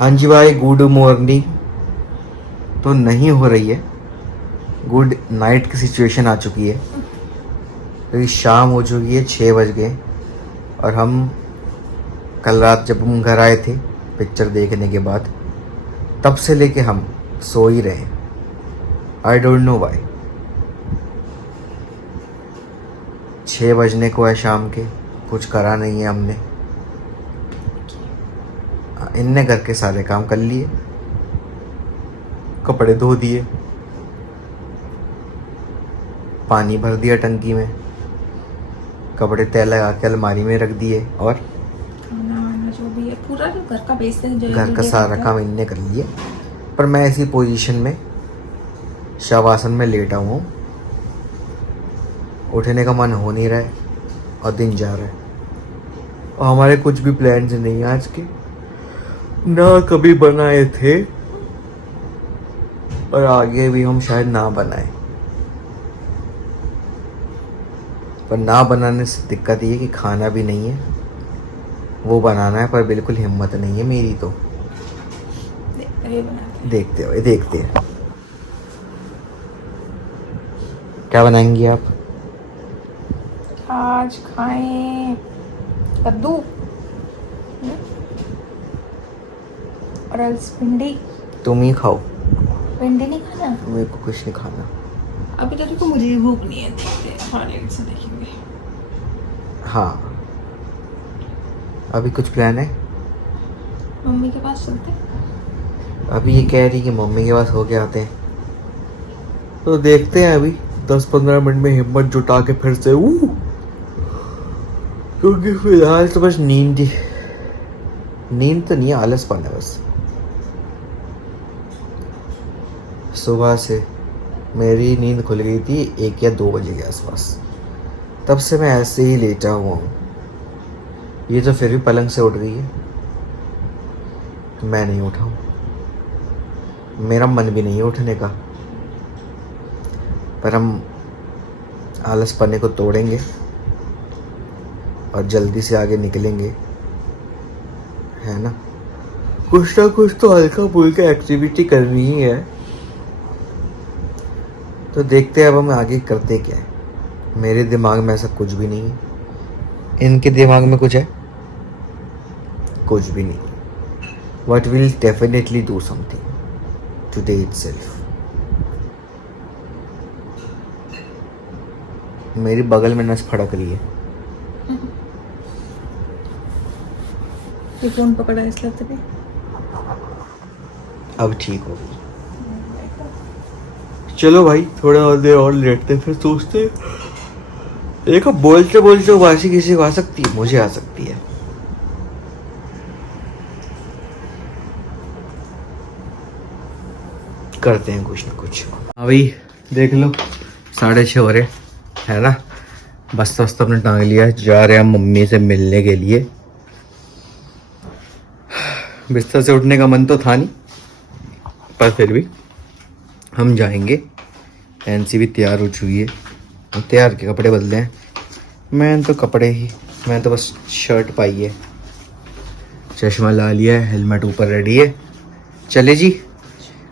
हाँ जी भाई, good morning तो नहीं हो रही है, गुड नाइट की सिचुएशन आ चुकी है। तो शाम हो चुकी है, 6 बज गए। और हम कल रात जब हम घर आए थे पिक्चर देखने के बाद, तब से लेके हम सो ही रहे हैं। I don't know why. 6 बजने को है शाम के, कुछ करा नहीं है हमने। इनने घर के सारे काम कर लिए, कपड़े धो दिए, पानी भर दिया टंकी में, कपड़े तय लगा के अलमारी में रख दिए, और खाना वाना जो भी है पूरा जो घर का बेसिक जो घर का सारा काम इनने कर लिए। पर मैं ऐसी पोजीशन में शवासन में लेटा हुआ हूँ, उठने का मन हो नहीं रहा है और दिन जा रहा है। और हमारे कुछ भी प्लान्स नहीं आज के, ना कभी बनाए थे और आगे भी हम शायद ना बनाए। पर ना बनाने से दिक्कत ये है कि खाना भी नहीं है, वो बनाना है, पर बिल्कुल हिम्मत नहीं है मेरी। तो देखते हैं क्या बनाएंगी आप। आज खाएं कद्दू और एल्स भिंडी। तुम ही खाओ, भिंडी नहीं खाना? मेरे को कुछ नहीं खाना। अभी तक तो मुझे भूख नहीं है, देखते हाँ लेट से देखेंगे। हाँ, अभी कुछ प्लान है? मम्मी के पास चलते। अभी ये कह रही कि मम्मी के पास होके आते हैं, तो देखते हैं अभी 10-15 मिनट में हिम्मत जुटा के फिर से क्योंकि फिलहाल तो बस नींद तो नहीं है, आलसपन है बस। सुबह से मेरी नींद खुल गई थी 1 या 2 बजे के आसपास, तब से मैं ऐसे ही लेटा हुआ हूँ। ये तो फिर भी पलंग से उठ गई है, मैं नहीं उठा हूँ, मेरा मन भी नहीं है उठने का। पर हम आलस पन्ने को तोड़ेंगे और जल्दी से आगे निकलेंगे, है ना। कुछ ना कुछ तो हल्का फुल्का एक्टिविटी करनी ही है। तो देखते हैं अब हम आगे करते क्या है। मेरे दिमाग में ऐसा कुछ भी नहीं है, इनके दिमाग में कुछ है? कुछ भी नहीं। But we'll definitely do something today itself. मेरी बगल में नस फड़क रही है। ये फोन पकड़ा इसलिए तभी अब ठीक हो गई। चलो भाई, थोड़ा और देर और लेटते फिर सोचते। देखो, बोलते बोलते वासी किसी को आ सकती है, मुझे आ सकती है। करते हैं कुछ ना कुछ। अभी देख लो 6:30 हो रहे है ना। बस्ता वस्ता अपने टांग लिया है, जा रहे हैं हम मम्मी से मिलने के लिए। बिस्तर से उठने का मन तो था नहीं, पर फिर भी हम जाएंगे। एनसी भी तैयार हो चुकी है, हम तैयार के कपड़े बदले हैं। मैंने तो बस शर्ट पाई है, चश्मा ला लिया है, हेलमेट ऊपर रेडी है, चले जी।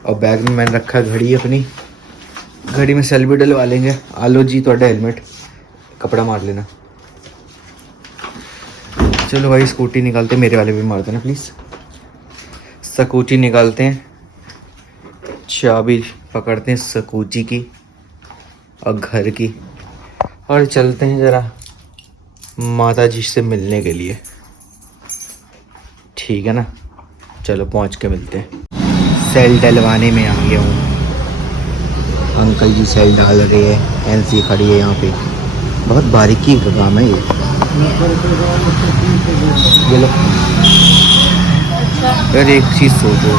और बैग में मैंने रखा घड़ी अपनी, घड़ी में सेल्फी डलवा लेंगे। आलो जी, थोड़ा हेलमेट कपड़ा मार लेना। चलो भाई, स्कूटी निकालते, मेरे वाले भी मार देना प्लीज़। स्कूटी निकालते हैं, चाबी पकड़ते हैं स्कूटी की और घर की, और चलते हैं ज़रा माता जी से मिलने के लिए। ठीक है ना, चलो पहुंच के मिलते हैं। सेल डलवाने में आ गया हूँ, अंकल जी सेल डाल रहे हैं, एनसी खड़ी है यहाँ पे। बहुत बारीकी का काम है ये लो। यार एक चीज़ सोचो,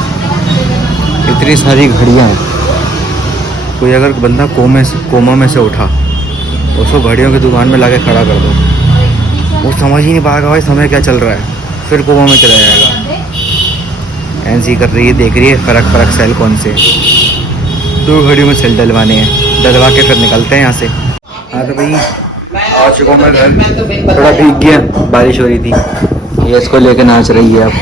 इतनी सारी घड़ियाँ हैं, कोई अगर बंदा कोमा में से उठा, उसको घड़ियों की दुकान में लाके खड़ा कर दो, वो समझ ही नहीं पाएगा भाई समय क्या चल रहा है, फिर कोमा में चला जाएगा। एनसी कर रही है, देख रही है फर्क सेल कौन से। 2 घड़ियों में सेल डलवाने हैं, डलवा के फिर निकलते हैं यहाँ से। हाँ तो भाई आ चुका हूँ मैं घर, थोड़ा भीग गया, बारिश हो रही थी। ये इसको लेके नाच रही है अब।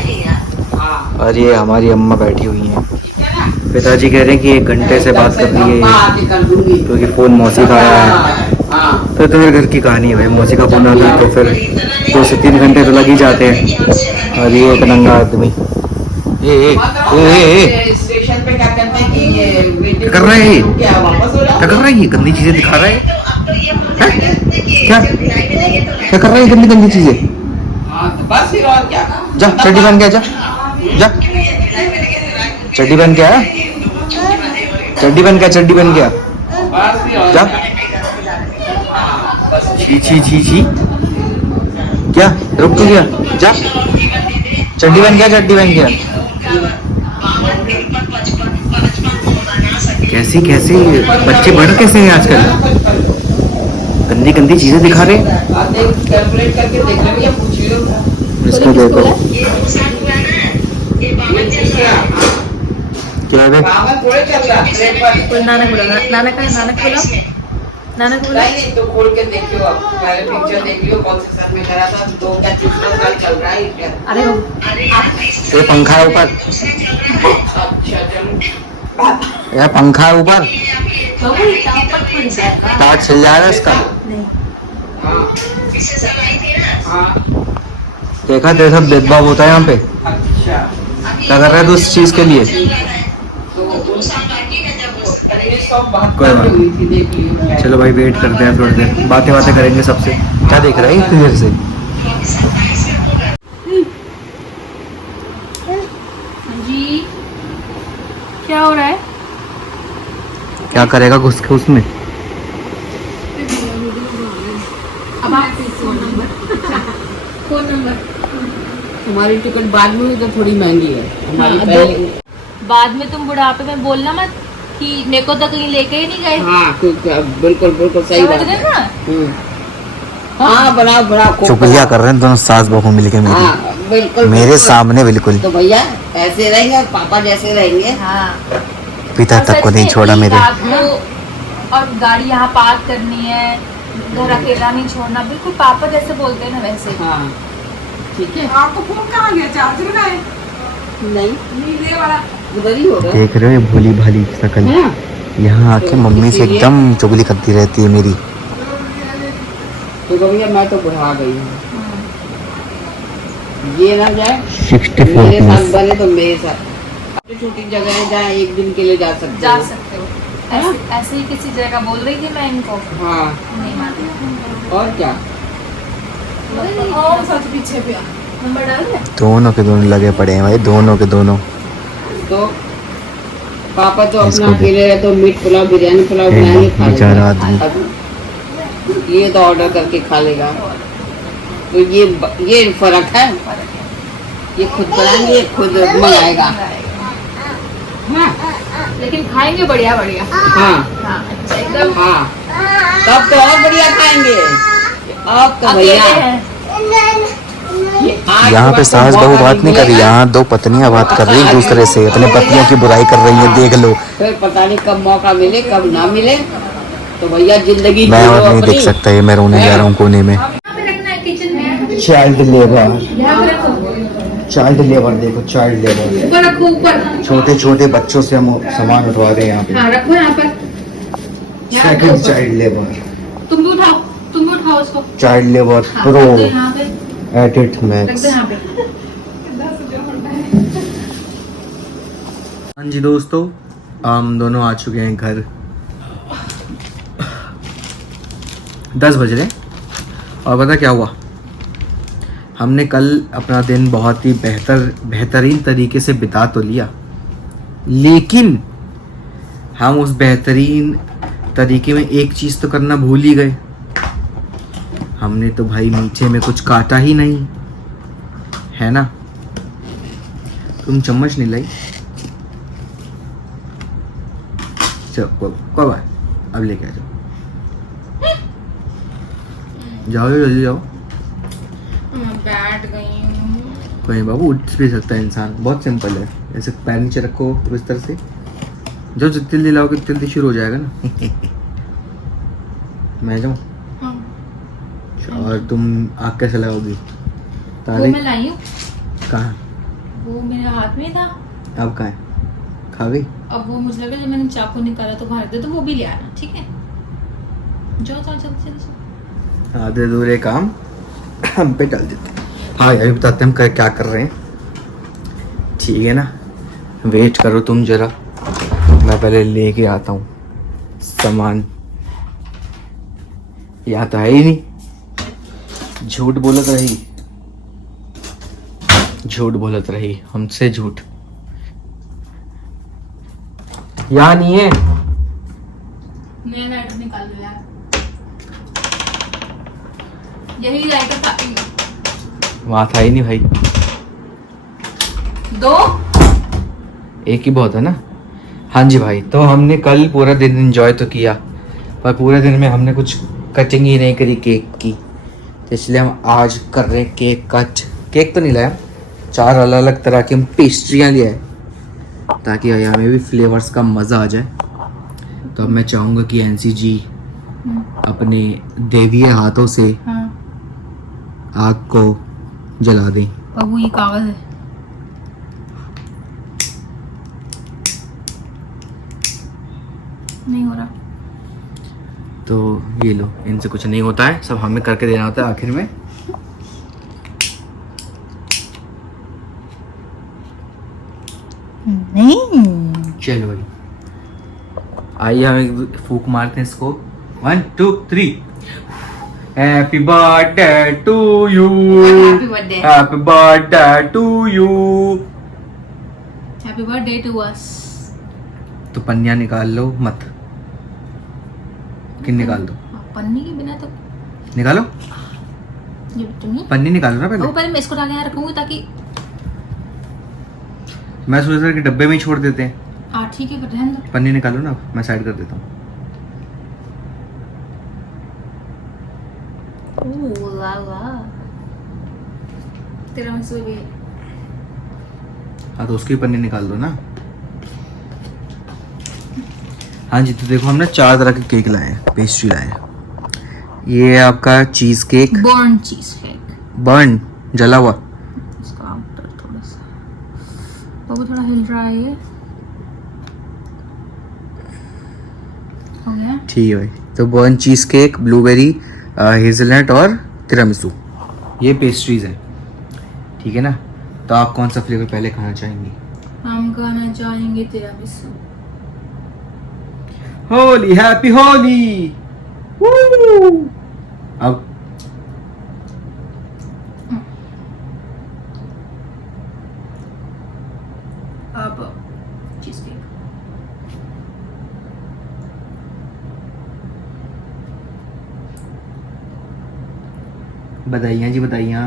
और ये हमारी अम्मा बैठी हुई हैं। पिताजी कह रहे हैं कि 1 घंटे से बात कर रही है क्योंकि फ़ोन मौसी का आया है। तो तुम्हारे घर की कहानी है भाई, मौसी का फ़ोन आता है तो फिर 2 से 3 घंटे तो लग ही जाते हैं। और ये एक नंगा आदमी स्टेशन पे क्या करते हैं कि ये क्या कर रहा है ये? क्या वापस हो क्या कर रहा है ये? गंदी चीजें दिखा रहा है। क्या क्या कर रहा है ये? गंदी गंदी चीजें। बस फिर और क्या जा चड्डी पहन के आ, जा जा चड्डी पहन के आ, चड्डी पहन के आ, चड्डी पहन के आ, बस फिर और जा। छी छी छी छी, क्या रुक तो गया? जा चड्डी पहन के आ, चड्डी पहन के आ। कैसी कैसी बच्चे बढ़ कैसे हैं आजकल? गंदी गंदी चीजें दिखा रहे। कैलकुलेट करके देख लो या पूछ लो। इसको देखो क्या है? पागल थोड़े चल रहा है। बोल नानक बोला, नानक का नानक बोला, नानक बोला। नहीं तो खोल के देखियो, अब पहले पिक्चर देख लियो कौन से साल में करा था। 2 का चीज का साल चल रहा है क्या? अरे ये पंखा है ऊपर, अच्छा चलो। यह पंखा है ऊपर, बाबू ये टापट पड़ जाएगा। तार छिल जाएगा इसका। नहीं हाँ देखा तेरे सब भेदभाव होता है यहाँ पे। अच्छा क्या कर रहा है तू इस चीज के लिए? तो 1972 कोई बात में हुई थी, देख लियो। चलो भाई वेट करते हैं थोड़ी देर, बातें बातें करेंगे सबसे। क्या देख रहा है इतनी देर से? जी क्या हो रहा है? क्या करेगा घुस के उसमें? अब आप फोन नंबर हमारी टिकट बाद में हुई तो थोड़ी महंगी है। हमारी हाँ, पहले बाद में तुम बुढ़ापे में बोलना मत कि मेरे को तो कहीं लेके ही नहीं गए। हाँ बिल्कुल बिल्कुल सही समझ बात रहे है। ना? हाँ बनाओ बनाओ खूब चुगलिया बनाओ। कर रहे हैं दोनों सास बहू मिलके मेरी, हाँ बिल्कुल मेरे बिल्कुल। सामने बिल्कुल। तो भैया ऐसे रहेंगे और पापा जैसे रहेंगे। हाँ पिता और तक को सच नहीं में छोड़ा कि मेरे। रात को और गाड़ी यहाँ पार्क करनी है, घर अकेला नहीं छोड़ना, बिल्कुल पापा जैसे बोलते हैं ना वैसे। हाँ ठीक है। आपको फोन कहाँ गया? चार्जर का है नहीं नीले वाला। उधर ही होगा। देख रहे हो ये भोली भाली शकल, है ना? यहाँ आके मम्मी से एकदम चुगली करती रहती है मेरी। तो भैया मैं तो बुढ़ा गई हूँ, ये ना जाए 64 मेरे साथ पीस। बने तो मेरे साथ। छोटी छोटी जगह है जहाँ 1 दिन के लिए जा सकते जा हो। सकते हो। ऐसे ऐसे ही किसी जगह बोल रही थी मैं इनको, हाँ नहीं मानती। और क्या। और सच पीछे पे नंबर डाल दे। दोनों के दोनों लगे पड़े हैं भाई, दोनों के दोनों। तो पापा तो इसको अपना देख। अकेले रहे तो मीट पुलाव बिरयानी पुलाव हे बनाएंगे खा बेचारा लेगा। आदमी। अब ये तो ऑर्डर करके खा लेगा। तो ये फर्क है, ये खुद बनाएंगे ये खुद मंगाएगा। हाँ लेकिन खाएंगे बढ़िया बढ़िया। हाँ हाँ अच्छा एकदम हाँ तब तो और बढ़िया खाएंगे। अब तो अकेले भैया हैं। यहाँ पे सास बहू बात नहीं कर रही, यहाँ 2 पत्नियां बात कर रही हैं एक दूसरे से, अपने पतियों की बुराई कर रही हैं। देख लो, फिर पता नहीं कब मौका मिले कब ना मिले। तो भैया जिंदगी मैं जियो और नहीं अपनी। देख सकता ये, मैं रोने जा रहा हूँ कोने में। यहाँ पे रखना है किचन में। चाइल्ड लेबर, यहाँ पे रखो, चाइल्ड लेबर देखो, चाइल्ड लेबर। ऊपर रखो ऊपर। छोटे छोटे बच्चों से हम सामान उठवा रहे हैं यहाँ पे। हाँ रखो यहाँ पर। यहाँ सेकंड रखो। चाइल्ड लेबर, तुम भी उठाओ उसको। चाइल्ड लेबर हाँ, प्रो रख दो यहाँ पे, एट इट रख मैक्स। दो यहाँ पे। हाँ जी दोस्तों, हम दोनों आ चुके हैं घर। 10 बज रहे हैं। और पता क्या हुआ, हमने कल अपना दिन बहुत ही बेहतरीन तरीके से बिता तो लिया, लेकिन हम उस बेहतरीन तरीके में एक चीज़ तो करना भूल ही गए। हमने तो भाई नीचे में कुछ काटा ही नहीं है ना। तुम चम्मच नहीं लाई, चलो कोई बात, अब लेके आ जाओ, जल्दी जाओ। मैं बैठ गई हूँ। कोई बाबू उठ भी सकता है इंसान, बहुत सिंपल है। ऐसे पैर नीचे रखो बिस्तर से, जो जितनी जल्दी लाओगे उतनी जल्दी शुरू हो जाएगा ना। मैं जाऊँ? हाँ। और तुम आग कैसे लगाओगी? वो ताले मैं लाई हूँ, कहाँ? वो मेरे हाथ में था। अब कहाँ है? खा गई? अब वो मुझे लगा जब मैंने चाकू निकाला तो बाहर दे, तो वो भी ले आना, ठीक है? जाओ जाओ जल्दी जल्दी। आधे अधूरे काम हम पे डाल देते हैं। हाँ यार बताते हैं हम क्या कर रहे हैं, ठीक है ना? वेट करो तुम जरा, मैं पहले लेके आता हूँ सामान। यहाँ तो है ही नहीं, झूठ बोलत रही, झूठ बोलत रही, हमसे झूठ। यहाँ नहीं है। नया लाइटर निकाल लो यार, यही लाइटर था। वहाँ था ही नहीं भाई, दो एक ही बहुत है ना। हाँ जी भाई, तो हमने कल पूरा दिन एंजॉय तो किया, पर पूरे दिन में हमने कुछ कटिंग ही नहीं करी केक की, तो इसलिए हम आज कर रहे हैं केक कट। केक तो नहीं लाया, 4 अलग अलग तरह की हम पेस्ट्रियाँ लिया है, ताकि हमें भी फ्लेवर्स का मज़ा आ जाए। तो अब मैं चाहूँगा कि एनसी जी अपने देवीय हाथों से हाँ आग को जला दें। बाबू, ये कागज है। नहीं हो रहा। तो ये लो, इनसे कुछ नहीं होता है, सब हमें करके देना होता है आखिर में। नहीं चलो भाई, आइए हम एक फूक मारते हैं इसको। 1 2 3। Happy birthday to you, happy birthday, happy birthday to you. Happy birthday to us. तो पन्नियाँ निकाल लो मत, कि निकाल दो, पन्नी के बिना तो निकालो, ये तुम्हें पन्नी निकालो ना पहले। वो पहले मैं इसको डाल के यहाँ रखूंगी ताकि मैं सोच रहा कि डब्बे में ही छोड़ देते हैं। हाँ ठीक है, पर रहने दो। पन्नी निकालो ना, मैं साइड कर देता हूँ। ओह ला ला, तेरा मसूर भी। हाँ तो उसकी पन्नी निकाल दो ना। हाँ जी, तो देखो हमने 4 तरह के केक लाए हैं, पेस्ट्री लाए हैं। ये आपका cheese cake, burn cheese cake, burn जला हुआ। इसका आउटर थोड़ा सा, बाबू थोड़ा हिल रहा है ये। हो गया। ठीक है भाई, तो burn cheese cake, blueberry, hazelnut और तिरामिसू, ये पेस्ट्रीज हैं, ठीक है ना? तो आप कौन सा फ्लेवर पहले खाना चाहेंगी? हम खाना चाहेंगे तिरामिसू। होली, हैप्पी होली। अब अब चीज केक। बधाइयाँ जी, बधाइयाँ।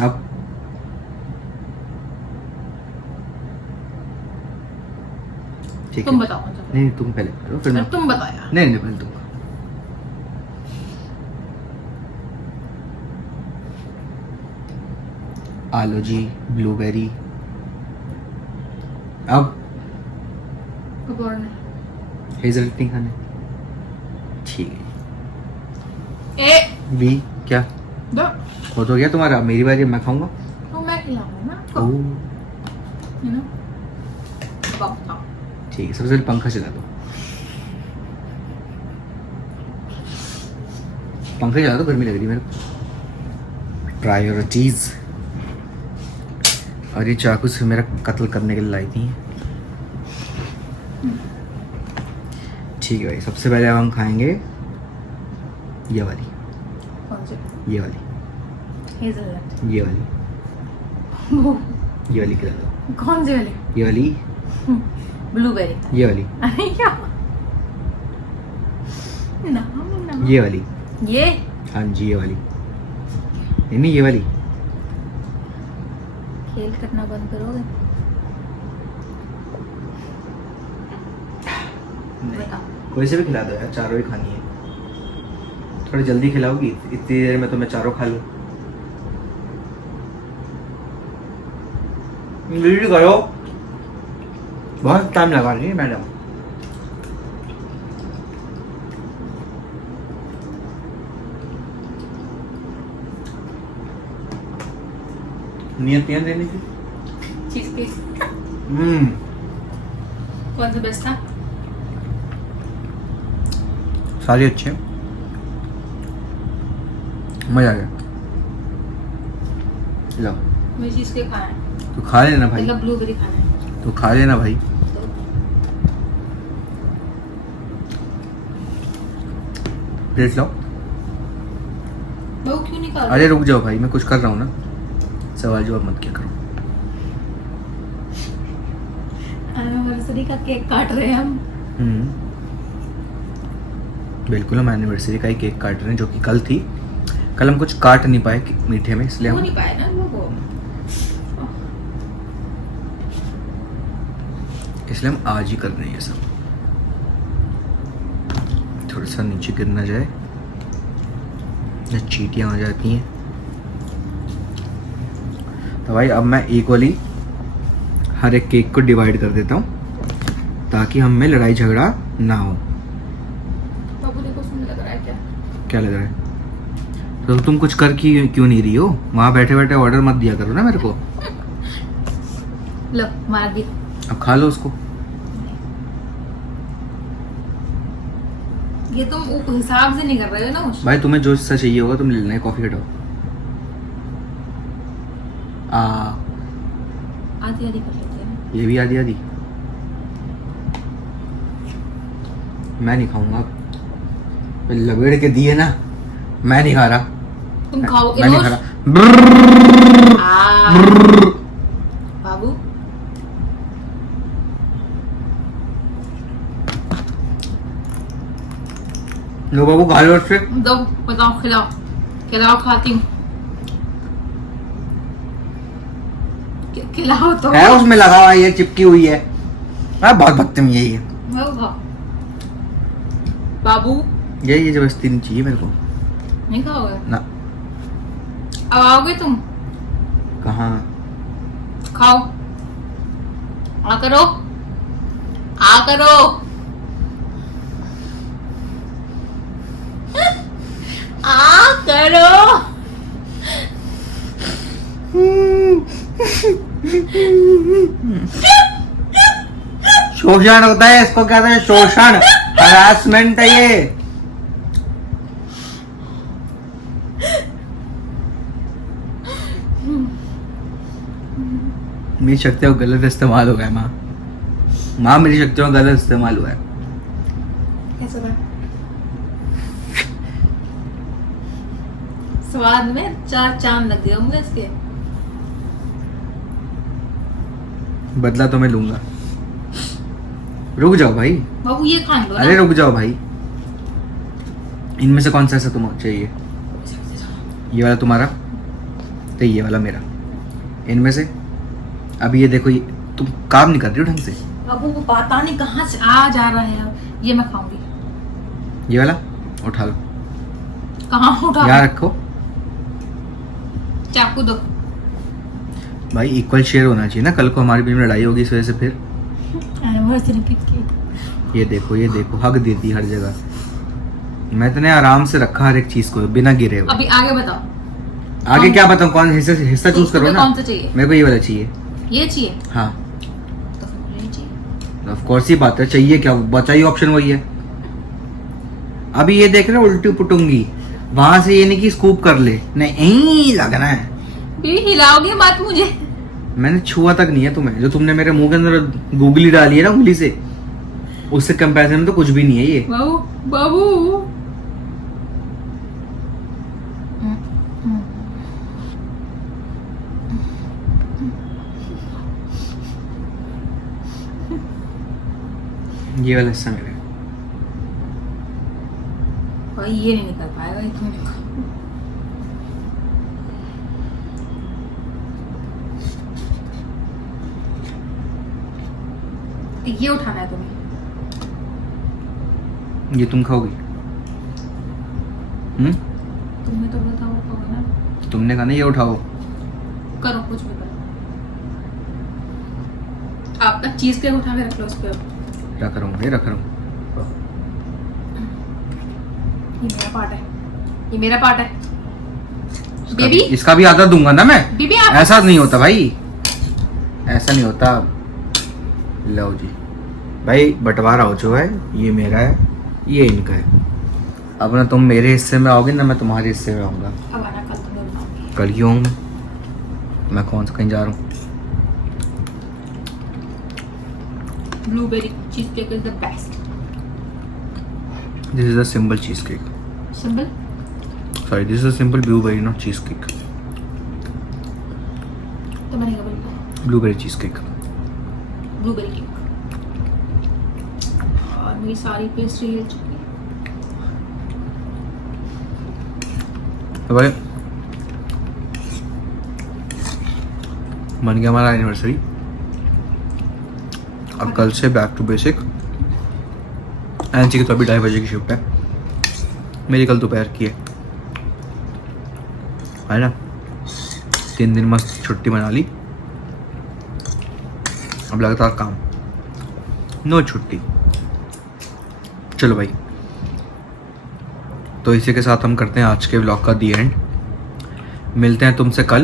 अब ठीक तुम है। बताओ कौन सा नहीं तुम पहले करो, फिर मैं। फ्लेवर। तुम बताओ यार। नहीं नहीं, पहले तुम करो। आलो जी, ब्लूबेरी। अब अब और नहीं। हेजलनट नहीं खाने, ठीक है। ए बी क्या दो, हो तो गया तुम्हारा, अब मेरी बारी, मैं खाऊंगा। तो मैं खिलाऊंगा ना आपको, ओह यू नो। बताओ। ठीक है, सबसे पहले पंखा चला दो, पंखा चला दो, गर्मी लग रही है मेरे को। प्रायोरिटीज। और ये चाकू से मेरा कत्ल करने के लिए लाई थी। ठीक है भाई, सबसे पहले अब हम खाएंगे ये वाली, कौन सी? ये वाली, हेजलनट। ये वाली, ये वाली खिला दो। कौन सी वाली? ये वाली, ब्लूबेरी। ये वाली, अरे क्या नाम ये वाली। ये हाँ जी, ये वाली। नहीं नहीं, ये वाली। खेल करना बंद करोगे? बताओ। कोई से भी खिला दो यार, चारों ही खानी है। थोड़ी जल्दी खिलाओगी, इतनी देर में तो मैं चारों खा लूँ। जल्दी करो, बहुत टाइम लगा रही है मैडम। नियतियाँ देने की। चीज केक कौन सा बेस्ट था? सारे अच्छे हैं। मजा आ गया। लो मुझे चीज केक खाना है, तो खा लेना भाई, मतलब ब्लूबेरी खाना है। तो खा लेना भाई। प्लेट लाओ। बहू क्यों नहीं खा रही? अरे रुक जाओ भाई, मैं कुछ कर रहा हूँ ना, सवाल जवाब मत क्या करो। एनिवर्सरी का केक काट रहे हैं हम। बिल्कुल, हम एनिवर्सरी का ही केक काट रहे हैं, जो कि कल थी। कल हम कुछ काट नहीं पाए मीठे में, इसलिए हो हम नहीं पाए ना लोगों, आज ही कर रहे हैं ये सब। थोड़ा सा नीचे गिर ना जाए, न चींटियां आ जाती हैं। तो भाई अब मैं इक्वली हर एक केक को डिवाइड कर देता हूँ, ताकि हम में लड़ाई झगड़ा ना हो। बाबू देखो सुन लग रहा है क्या? क्या लग रहा है? तो तुम कुछ कर क्यों नहीं रही हो? वहां बैठे बैठे ऑर्डर मत दिया करो ना मेरे को। लो मार दी। अब खा लो उसको। ये तुम हिसाब से नहीं कर रहे हो ना उस। भाई तुम्हें जो सा चाहिए होगा तुम ले लेना है। कॉफी हटाओ। आधी आधी कर लेते हैं। ये भी आधी आधी। मैं नहीं खाऊंगा, लपेड़ के दिए ना, मैं नहीं खा रहा। तुम खाओ। मैं नहीं खा रहा। बाबू लो बाबू खा लो उससे। दो, बताओ, खिलाओ खिलाओ, खाती हूँ। खिलाओ तो। है उसमें लगा हुआ, ये चिपकी हुई है। बहुत बदतमीज यही है। वो खाओ बाबू। ये जबरदस्ती नहीं चाहिए मेरे को। नहीं खाओगे? ना। अब आओगे तुम? कहाँ? खाओ, आ करो, आ करो। आ करो। शोषण होता है, इसको कहते हैं शोषण, हरासमेंट है ये। मेरी शक्तियों का गलत इस्तेमाल हो गया माँ, मेरी शक्तियों का गलत इस्तेमाल हुआ है। कैसा था? स्वाद में 4 चांद लग गए होंगे इसके। बदला तो मैं लूंगा। रुक जाओ भाई। बाबू ये खा लो ना। अरे रुक जाओ भाई। इनमें से कौन सा ऐसा तुम्हें चाहिए? ये वाला तुम्हारा, तो ये वाला मेरा। इनमें से अभी ये देखो, ये तुम काम नहीं कर रही हो ढंग से। बाबू वो पता नहीं कहाँ से आ जा रहा है। अब ये मैं खाऊंगी। ये वाला उठा लो। कहाँ उठा? यहाँ रखो। चाकू दो। भाई इक्वल शेयर होना चाहिए ना, कल को हमारी बीच में लड़ाई होगी इस वजह से। फिर एनिवर्सरी की। ये देखो हक देती हर जगह। मैं इतने आराम से रखा हर एक चीज को बिना गिरे हुए। अभी आगे बताओ। आगे क्या बताऊं? कौन हिस्सा चूज करो तुम्हें ना। कौन सा चाहिए? मेरे को ये वाला चाहिए। ये चाहिए? हाँ तो फिर मुझे ये चाहिए। ऑफ कोर्स ही बात है, चाहिए क्या? बचाई ऑप्शन वही है। अभी ये देख रहे हो उल्टी पुटूंगी, वहां से ये नहीं कि स्कूप कर ले, नहीं लगना है। ये हिलाओगे मत मुझे। मैंने छुआ तक नहीं है तुम्हें। जो तुमने मेरे मुंह के अंदर गूगली डाली है ना उंगली से, उससे कंपैरिजन में तो कुछ भी नहीं है ये। बाबू बाबू ये वाला हिस्सा मेरा है। भाई ये नहीं निकल पाएगा, ये तुम निकाल। ये उठाना है तुम्हें। ये तुम खाओगी? तुमने तो बोला था वो खाओगे ना। तुमने कहा ना ये उठाओ। करो कुछ भी करो। आपका चीज केक उठा के रख लो उस पे। रख रहा हूँ, ये रख रहा हूँ। ये मेरा पार्ट है, ये मेरा पार्ट है। बेबी इसका भी आधा दूंगा ना मैं। बेबी आप ऐसा नहीं होता भाई, ऐसा नहीं होता। लो जी भाई, बंटवारा हो चुका है, ये मेरा है, ये इनका है। अब ना तुम मेरे हिस्से में आओगे ना मैं तुम्हारे हिस्से में आऊँगा। अब आना कल तो मैं बनाऊंगी। कल क्यों आऊँ मैं कौन सा कहीं जा रहा हूँ। Blueberry cheese cake is the best. This is a simple cheese cake, simple sorry this is a simple blueberry not cheese cake, तो बनेगा बिल्कुल blueberry cheese cake. Blueberry cake. और मेरी सारी पेस्ट्री हिल चुकी है। तो भाई बन गया हमारा एनिवर्सरी। अब कल से बैक टू बेसिक। एनसी की तो अभी 2:30 बजे की शिफ्ट है, मेरी कल दोपहर की है ना। 3 दिन मस्त छुट्टी मना ली, अब लगातार काम, नो छुट्टी। चलो भाई, तो इसी के साथ हम करते हैं आज के व्लॉग का दी एंड। मिलते हैं तुमसे कल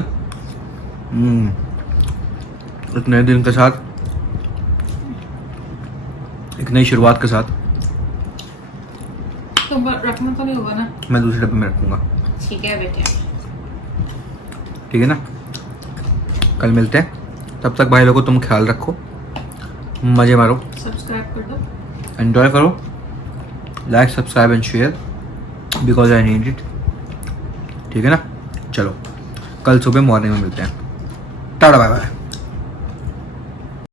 एक नए दिन के साथ, एक नई शुरुआत के साथ। तो रखना तो नहीं होगा ना? मैं दूसरे डब्बे में रखूँगा, ठीक है बेटे। ठीक है ना। कल मिलते हैं, तब तक भाई लोगों तुम ख्याल रखो, मज़े मारो, सब्सक्राइब कर दो, एंजॉय करो, like subscribe and share because I need it. ठीक है ना। चलो कल सुबह मॉर्निंग में मिलते हैं। Tata bye bye.